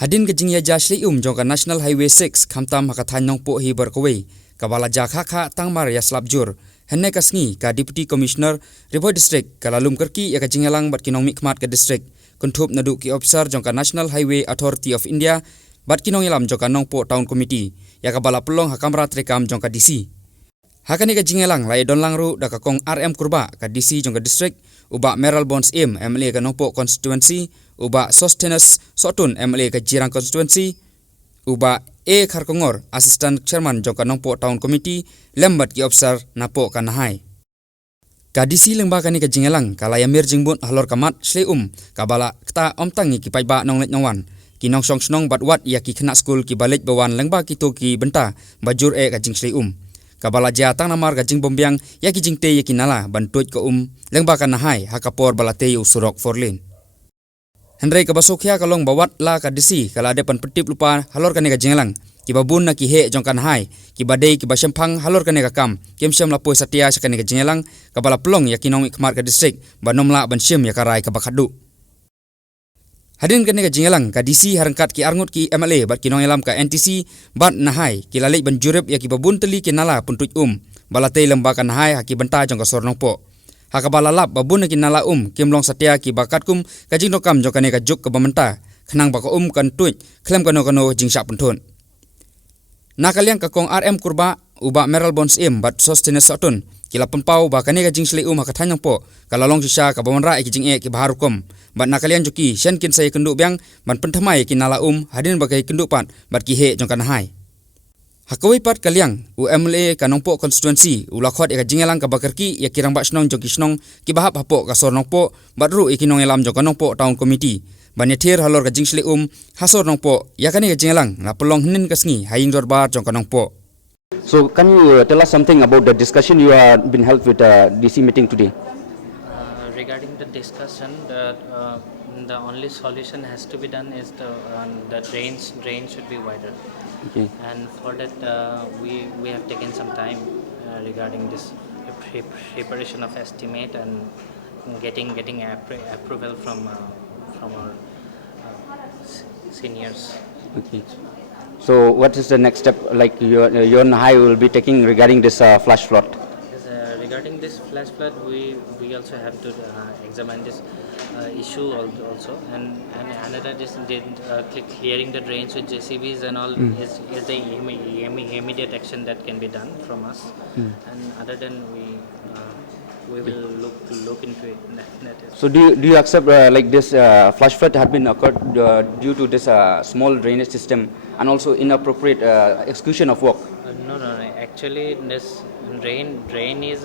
Hadin ke jingya jashli jongka National Highway 6 khamtam hakathan nongpo hi berkawei kabala jakha kha tangmar ya slapjur henne kasngi ka Deputy Commissioner Riboi District kalalum kerki ya ka jingalang bat kinong mikmat ka district kuntup nadu ki officer jongka National Highway Authority of India bat kinong ilam jongka nongpo town committee ya kabala pelong hakamrat rekam jongka DC hakani ka jingalang lai donlang ru da ka kong RM kurba ka DC jongka district uba Meral Bones M MLA ka nongpo constituency uba Sostenus Sotun MLA ke Jirang Constituency, uba A Kharkongor Assistant Chairman jongka nongpo Town Committee lembat ki officer napo kanahai. Kadisi lengba kani ke jingelang kala yamir jingbun halor kamat shle kabala kta omtangi ki paiba nonglet nongwan ki nong song snong bat wat ya ki khna school ki balik bawan lengba ki to ki benta bajur e ka jing shle kabala ja tang namar ka jing bombyang ya ki jingte ya ki nala bantuj ko lengba kanahai hakapor balate usurok forlin. Hendrai ka basokya kalong bawat la ka disi kala depan petip lupa halor kane ka jinglang ki babun na ki he jongkan hai ki badai ki basempang halor kane ka kam kem syam lapoi satya sakane ka jinglang kabala pelong ya kinong ikmar ka distrik banomla ban syam ya karai ka bakhadu hadin kane ka jinglang ka disi harangkat ki arngut ki MLA bat kinong elam ka NTC bat nahai ki lalek ban jurep ya ki babun teli ki nala puntuj balatei lembakan hai haki benta jongka sornongpo hakabala lap babun ki nala kimlong satya ki bakatkum kajing dokam jokane ka juk ka bamenta khnang baka kan tuj klem kano jingsa puntun nakaliang ka kong RM kurba uba Meral Bones bat Sostenus Sotun kila penpau bakane ka jingsle hakathanyang po kalalong sisa ka bamanra ki jing ki baharukom bat nakaliang joki shenkin sai kenduk byang ban penthamai ki nala hadin bagai kenduk pat bat ki he jongkan hai Hakawai pat kaliang UMLA kanongpo constituency ulakhot eka jingelang ka bakarki ya kirang bat snong joki snong ki bahap hapo ka sornongpo batru ikinong elam jong kanongpo town committee banyathir halor ka jingsle hasor nongpo yakani ka jingelang na pelong hnin kasngi haying dorbar jong kanongpo. So can you tell us something about the discussion you have been held with DC meeting today? Regarding the discussion, the only solution has to be done is the drain should be wider. Okay. And for that we have taken some time regarding this preparation of estimate and getting approval from our seniors. Okay. So what is the next step like your high will be taking regarding this flash flood? Yes, regarding this flash flood, we also have to examine this issue also, and another is clearing the drains with JCBs and all is the immediate action that can be done from us, and other than we will look into it. So do you accept like this flash flood had been occurred due to this small drainage system and also inappropriate execution of work? No. Actually, this drain is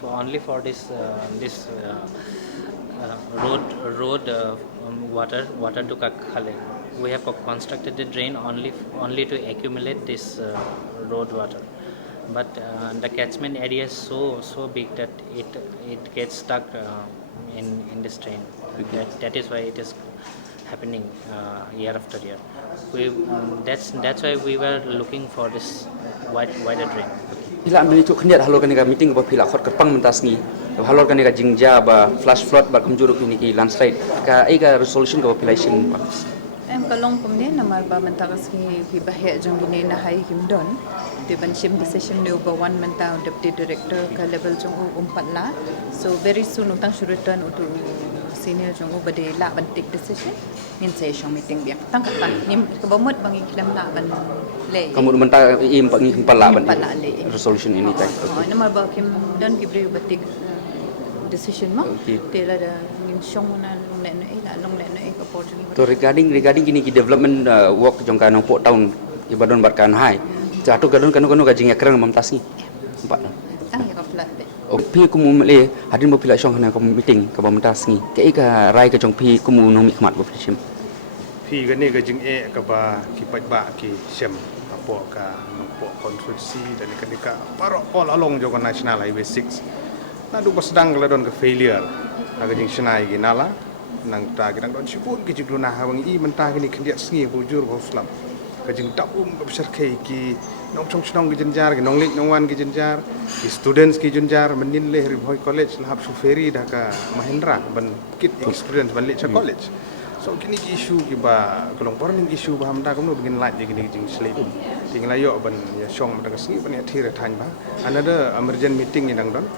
only for this road water to Khale. We have constructed the drain only to accumulate this road water, but the catchment area is so big that it gets stuck in this drain. Okay. That is why it is happening year after year. That's why we were looking for this wider drain. Pila ambil itu kendiat halor kan meeting ba pila khot kerpang mentas ni halor kan jingja ba flash flood ba kamjuru kini ki landslide ka resolution ka pila sim em kalong kumne namar ba mentakas ki pibahya jong gine na hay himdon de ban sim decision ne ba one menta deputy director ka level jong patla so very soon utang surutan utu senior jong bade la ban take decision min say shong meeting biak tangkat pan nim ka bamot bangi kilam la ban le kamu menta im pangi pala ban resolution ini tai namar ba kim don ki bre batik decision ma tela da nim shong na long ne ka por jong so regarding kini ki development work jong ka nongpo town ibadon barkan hai jatuh gadon kanu gajing yakrang mamtas ni empat tang ya ka flat pi kumu mele hadin mo pila shong kana meeting ka mamtas ni ka rai ka jong pi kumu nong mikmat bo sim pi gane ga jing ka ba ki ba ki sem apo ka po konstitusi dan ka parok pol along jong national highway 6 na du sedang ladon ke failure aga jing snai gi nala nang ta gi nang don sibut ki jiglu na hawang I mentah gi ni kendia sngi bujur bo slam ka jing ta ka besar ki nong chong chong gi jenjar gi nong lik nong wan gi jenjar ki students ki jenjar menin le Riboi college lahap suferi dah ka Mahendra ban kit experience ban lik college So kini ki issue ki ba kalong warning issue ba hamda kamno begin laj je kini jing sleep tinggal yo ban ya syong mata kasni ban ya thira than ba another emergent meeting ni dang don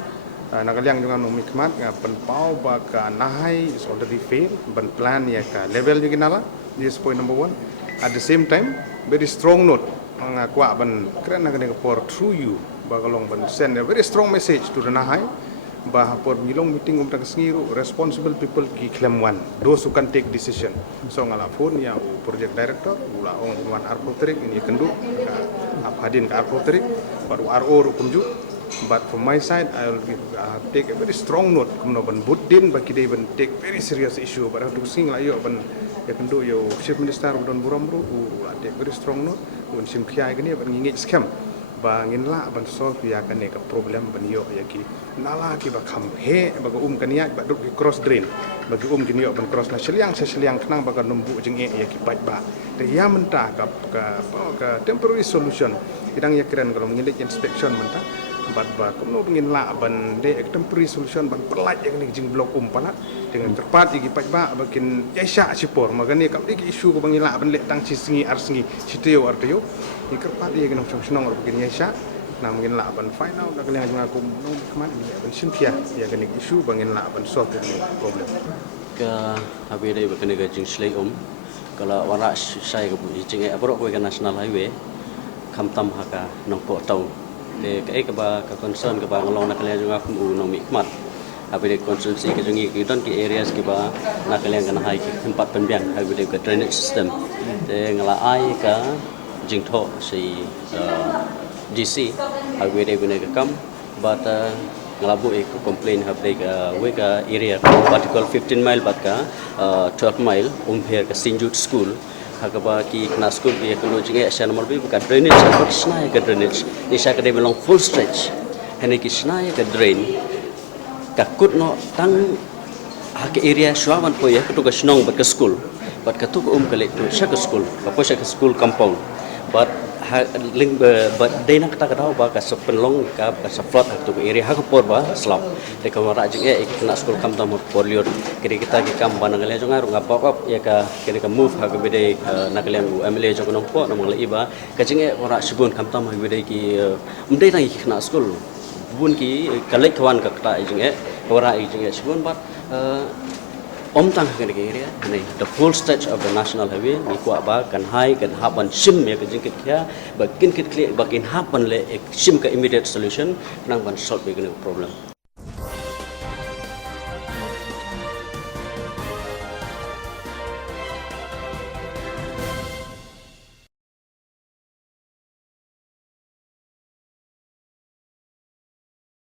nakaliang juga no mikmat nga pen pau ba ka nahai is already fail ban plan ya ka level ni kinala this point number 1 at the same time very strong note nga kwa ban kren na kene for through you ba kalong ban send a very strong message to the nahai bah por milong meeting umta kasngiru responsible people ki claim one those who can take decision so ngala phone ya project director ula ong wan arpotrik ini kendu aphadin ka arpotrik baru ro kumju but from my side I will take a very strong note kumno ban buddin bagi dei ban take very serious issue but to sing la yo ban ya kendu yo chief minister don buramru ula take very strong note un sim khiai gani ban ngi scam bangin la ban solve ya kan ka problem ban yo ya ki nala ki ba kham he ba kan ya ba duk cross drain bagi kin yo ban cross na seliang kenang ba kan numbu jeng ya ki ba de ya menta ka temporary solution idang ya kiran kalau ngilik inspection menta bat ba kumno bangin la ban de temporary solution ban perlaj ya ni jeng blok pala dengan tepat iki ba bakin yaisha sipor magani kam di isu ko bangin la ban le tang cisingi arsingi citeo artyo ni kerpat ya genong senong bakin yaisha na mungkin la ban final nak kalian jeng aku no keman ya ban simpia ya gani isu bangin la ban solve ni problem ka habi dai bakan ga jing slay kalau wara sai ga bu jing e apro ko ga national highway kham tam haka nong po tau de ka ba ka concern ka ba ngalong nak kalian jeng aku no mikmat habi dai constituency ka jing ki don ki areas ki ba nak kalian kan hai ki tempat penbiang habi dai ka drainage system de ngala ai ka jing tho si GC habi dai guna ka kam but ngalabu ko complain habi ka we ka area particular 15 mile bat ka 12 mile umpher ka Sinjut school hakaba ki kena school bi ka lojing e shan mal bi ka drainage ka snai ka drainage ni sha ka de belong full stretch hene ki snai ka drain ka kut no tang ha ka area shwaman po ya ka to ka snong bat ka school bat ka to ka le to sha ka school ka po sha ka school compound but link but day nak kata kata ba ka sepenlong ka sa flood tu area ha ko por ba slap de ka mara jing e na school kam tam por lior kiri kita ki kam ban ngale jong aru ngapa up ya ka kiri ka move ha ka bede nak leng MLA jong nong po nong le iba ka jing e ora sibun kam tam ha bede ki mdei tang ki na school bun ki kalek kawan ka kata jing e ora jing e sibun but tang ka area ni the full stretch of the national highway ni kwa ba kan hai kan haban sim ya ka jingkit kya ba kin kit clear ba kin haban le sim ka immediate solution nang ban solve the problem